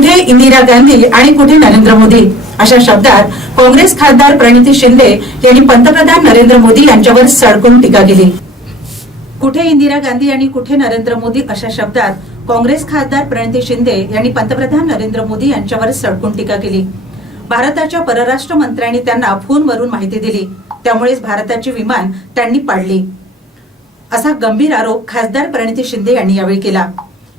कुठे इंदिरा गांधी आणि कुठे नरेंद्र मोदी? अशा शब्दात काँग्रेस खासदार प्रणिती शिंदे यांनी पंतप्रधान नरेंद्र मोदी यांच्यावर सडकून टीका केली. कुठे इंदिरा गांधी आणि कुठे नरेंद्र मोदी अशा शब्दात काँग्रेस खासदार प्रणिती शिंदे यांनी पंतप्रधान नरेंद्र मोदी यांच्यावर सडकून टीका केली. भारताच्या परराष्ट्र मंत्र्यांनी त्यांना फोनवरून माहिती दिली. त्यामुळेच भारताची विमान त्यांनी पाडली. असा गंभीर आरोप खासदार प्रणिती शिंदे यांनी यावेळी केला.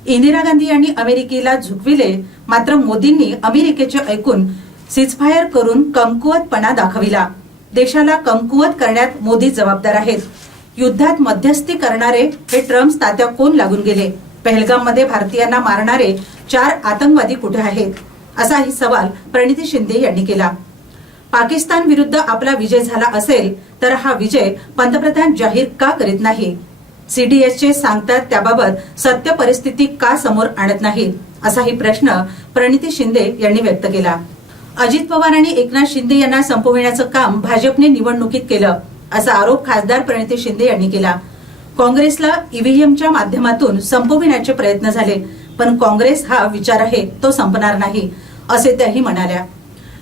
इंदिरा गांधी यांनी अमेरिकेला झुकविले. मात्र मोदींनी अमेरिकेचे ऐकून सीजफायर करून कमकुवतपणा दाखविला. देशाला कमकुवत करण्यात मोदी जबाबदार आहेत. युद्धात मध्यस्थी करणारे हे ट्रम्प तात्या कोण लागून गेले? पहलगाममध्ये भारतीयांना मारणारे चार आतंकवादी कुठे आहेत? असाही सवाल प्रणिती शिंदे यांनी केला. पाकिस्तान विरुद्ध आपला विजय झाला असेल तर हा विजय पंतप्रधान जाहीर का करीत नाही? सीडीएसचे सांगतात त्याबाबत सत्य परिस्थिती का समोर आणत नाहीत असाही प्रश्न प्रणिती शिंदे यांनी व्यक्त केला. अजित पवार आणि एकनाथ शिंदे यांना संपविण्याचं काम भाजपने निवडणुकीत केलं असा आरोप खासदार प्रणिती शिंदे यांनी केला. काँग्रेसला ईव्हीएमच्या माध्यमातून संपविण्याचे प्रयत्न झाले पण काँग्रेस हा विचार आहे तो संपणार नाही असे त्याही म्हणाल्या.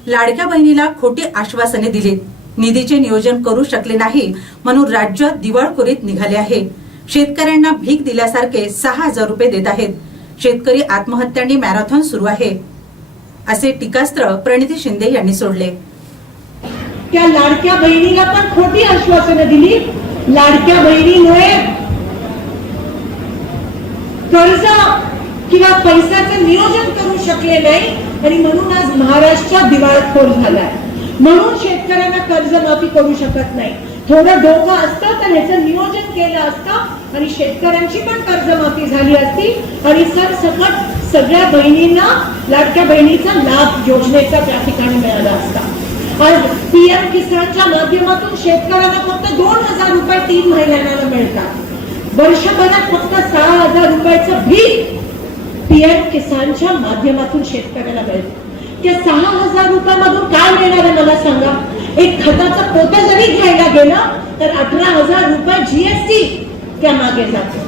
लाडक्या बहिणीला खोटी आश्वासने दिलीत निधीचे नियोजन करू शकले नाही म्हणून राज्य दिवाळखोरीत निघाले आहे. शेतकऱ्यांना भीक दिल्यासारखे सहा हजार रुपये देत आहेत. शेतकरी आत्महत्यांनी मॅरेथॉन सुरू आहे. असे टीकास्त्र प्रणिती शिंदे यांनी सोडले. त्या लाडक्या बहिणीला पण खोटी आश्वासनं दिली. लाडक्या बहिणीमुळे कर्ज किंवा पैशाचं नियोजन करू शकले नाही. आणि म्हणून आज महाराष्ट्र दिवाळखोर झालाय. म्हणून शेतकऱ्यांना कर्जमाफी करू शकत नाही. थोडं डोकं असतं तर ह्याचं नियोजन केलं असतं आणि शेतकऱ्यांची पण कर्जमाफी झाली असती. आणि सरसकट सगळ्या बहिणींना लाडक्या बहिणीचा लाभ योजनेचा त्या ठिकाणी मिळाला असता. आज पीएम किसानच्या माध्यमातून शेतकऱ्यांना फक्त दोन हजार रुपये तीन महिन्यांना मिळतात. वर्षभरात फक्त सहा हजार रुपयाचं भीक पीएम किसानच्या माध्यमातून शेतकऱ्याला मिळतं. त्या सहा हजार रुपयामधून काय मिळणार आहे मला सांगा? एक खताचं पोत जरी घ्यायला गेलं तर अठरा हजार रुपये जीएसटी त्या मागे जातो.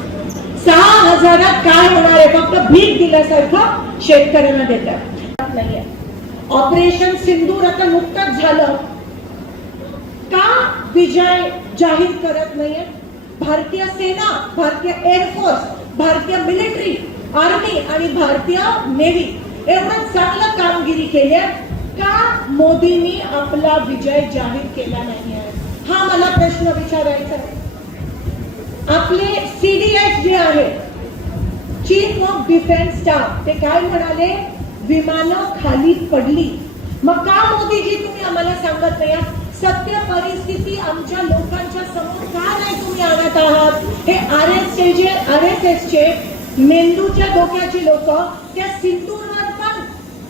सहा हजारात काय होणार आहे? फक्त भीक दिल्यासारखं शेतकऱ्यांना देतात. नाहीये. ऑपरेशन सिंदूर आता नुकतंच झालं. का विजय जाहीर करत नाहीये? भारतीय सेना भारतीय एअरफोर्स भारतीय मिलिटरी आर्मी आणि भारतीय नेव्ही एवढं चांगलं कामगिरी केली आहे. का मोदींनी आपला विजय जाहीर केला नाही आहे हा मला प्रश्न विचारायचा आहे. आपले सीडीएस जे आहे चीफ ऑफ डिफेन्स स्टाफ ते काय म्हणाले? विमानं खाली पडली. मग का मोदीजी तुम्ही आम्हाला सांगत नाही? सत्य परिस्थिती आमच्या लोकांच्या समोर का नाही तुम्ही आणत आहात? हे R S J R S S चे मेंदूच्या डोक्याची लोक त्या सिंदूरवर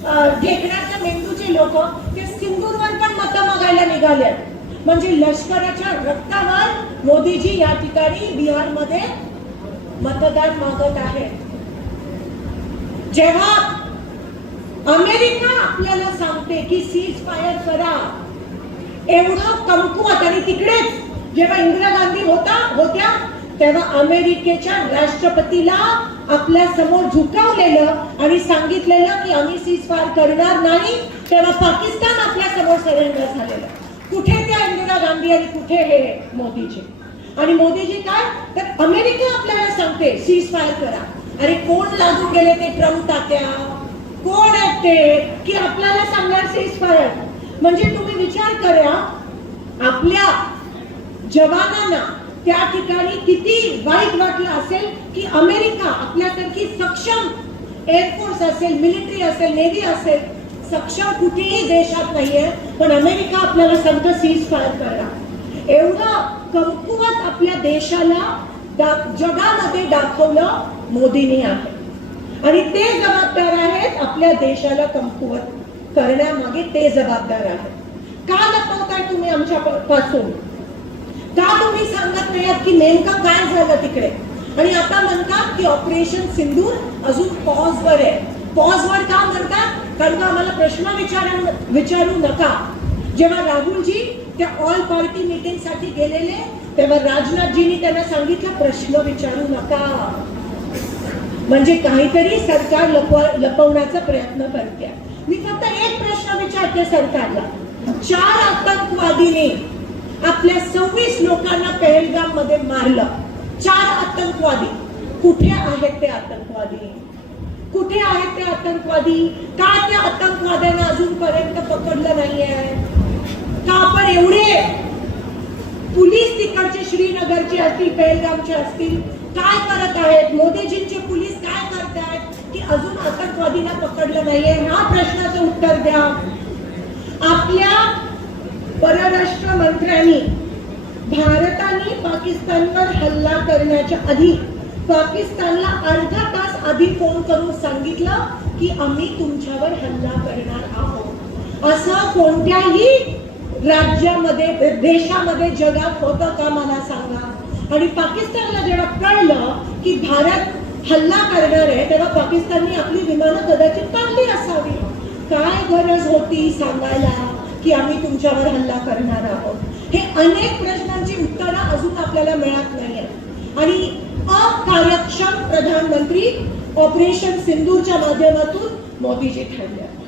ढेकणाच्या मेंदूचे लोक ते सिंदूरवर पण मतं मागायला निघाले. म्हणजे लष्कराच्या रक्तावर मोदीजी या ठिकाणी बिहारमध्ये मतदान मागत आहे जेव्हा अमेरिका आपल्याला सांगते की सीज फायर करा एवढं कमकुवत आणि तिकडेच जेव्हा इंदिरा गांधी होता होत्या तेव्हा अमेरिकेच्या राष्ट्रपतीला आपल्यासमोर झुकावलेलं आणि सांगितलेलं की आम्ही सीज फायर करणार नाही तेव्हा पाकिस्तान आपल्यासमोर सरेंडर झालेलं. कुठे त्या इंदिरा गांधी आणि कुठे हे मोदीजी? आणि मोदीजी काय? तर अमेरिका आपल्याला सांगते सीज फायर करा. अरे कोण लागून गेले ते ट्रम्प तात्या? कोण आहेत ते? की आपल्याला सांगणार सीज फायर म्हणजे तुम्ही विचार करा आपल्या जवानांना त्या ठिकाणी किती वाईट वाटलं असेल की अमेरिका आपल्यासारखी सक्षम एअरफोर्स असेल मिलिटरी असेल नेव्ही असेल सक्षम कुठेही देशात नाहीये पण अमेरिका आपल्याला सांगतं सीज फायर करा. एवढं कमकुवत आपल्या देशाला दा- जगामध्ये दाखवलं मोदींनी आहे. आणि ते जबाबदार आहेत आपल्या देशाला कमकुवत करण्यामागे ते जबाबदार आहेत. का लपवताय तुम्ही आमच्या पासून का तुम्ही सांगत नाही की नेमकं काय झालं तिकडे. आणि आता म्हणतात की ऑपरेशन सिंदूर अजून पॉजवर आहे. पॉजवर का म्हणतात? कारण का आम्हाला प्रश्न विचारू विचारू नका. जेव्हा राहुलजी त्या ऑल पार्टी मीटिंगसाठी गेलेले तेव्हा राजनाथजींनी त्यांना सांगितलं प्रश्न विचारू नका. म्हणजे काहीतरी सरकार लपवा लपवण्याचा प्रयत्न करते. मी फक्त एक प्रश्न विचारते सरकारला. चार आतंकवादीने आपल्या सव्वीस लोकांना पेहलगाममध्ये मारलं. चार आतंकवादी. कुठे आहेत ते आतंकवादी? कुठे आहेत ते आतंकवादी? का त्या आतंकवाद्यांना अजूनपर्यंत पकडलं नाहीये? का आपण एवढे पोलीस तिकडचे श्रीनगरचे असतील पेहलगामचे असतील काय करत आहेत? मोदीजींचे पोलीस काय करत आहेत की अजून आतंकवादींना पकडलं नाहीये? ह्या प्रश्नाचं उत्तर द्या. आपल्या परराष्ट्र मंत्र्यांनी भारताने पाकिस्तानवर हल्ला करण्याच्या आधी पाकिस्तानला अर्धा तास आधी फोन करून सांगितलं की आम्ही तुमच्यावर हल्ला करणार आहोत. असं कोणत्याही राज्यामध्ये देशामध्ये जगात होतं का मला सांगा. आणि पाकिस्तानला जेव्हा कळलं की भारत हल्ला करणार आहे तेव्हा पाकिस्तानने आपली विमानं कदाचित पाडली असावी. काय गरज होती सांगायला? की आम्ही तुमच्यावर हल्ला करणार आहोत. हे अनेक प्रश्नांची उत्तरं अजून आपल्याला मिळत नाही आहेत आणि अकार्यक्षम प्रधानमंत्री ऑपरेशन सिंधूरच्या माध्यमातून मोदीजी ठरले.